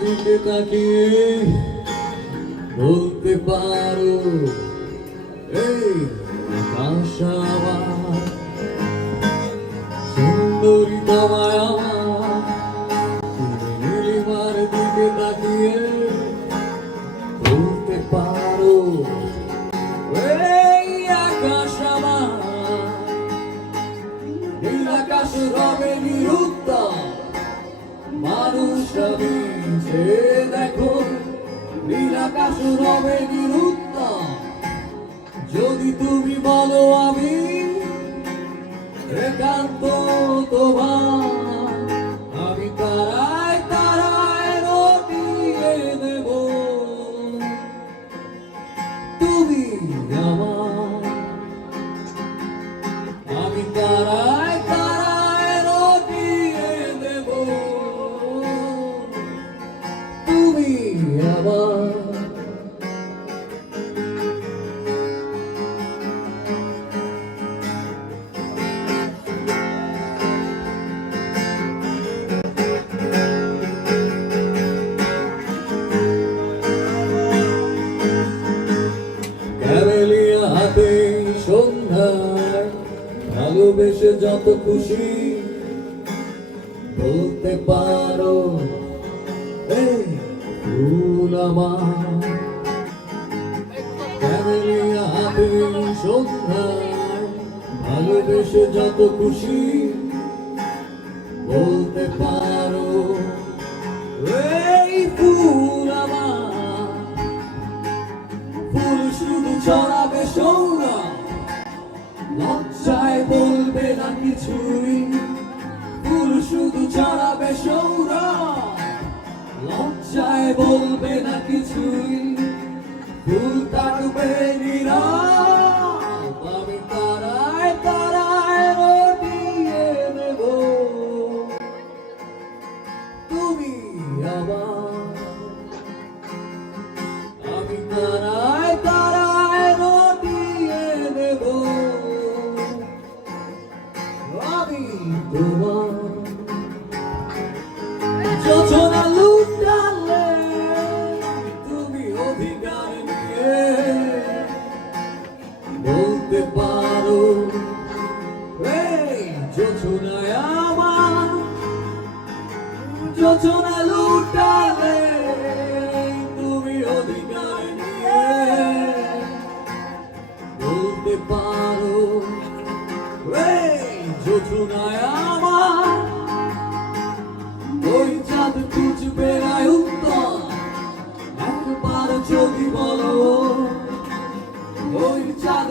দিকে তাকিয়ে বলতে পারো, এই আকাশ সুন্দরী আমার। দিকে তাকিয়ে বলতে পারো এই আকাশ আমার। আকাশ রবে নিরুক্ত মানুষ আমি যে দেখো যদি তুমি বলো আমি একান্ত তোমার ভালোবেসে যত খুশি বলতে পারো। ভালোবেসে যত খুশি বলতে পারো? কিছুই ফুল শুধু ছড়াবে সৌরা। লজ্জায় বলবে না কিছুই। ফুল বলতে পারো। এই যোজনায় আমার, যোজনা লুটালে তুমি অধিকার নিয়ে বলতে পারো। এই যোজনায় আমার, ওই চাঁদ খুঁজবে না উত্তর। একবার যদি বলো, ওই চাঁদ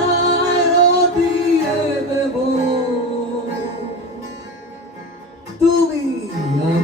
রটিয়ে দেব তুমি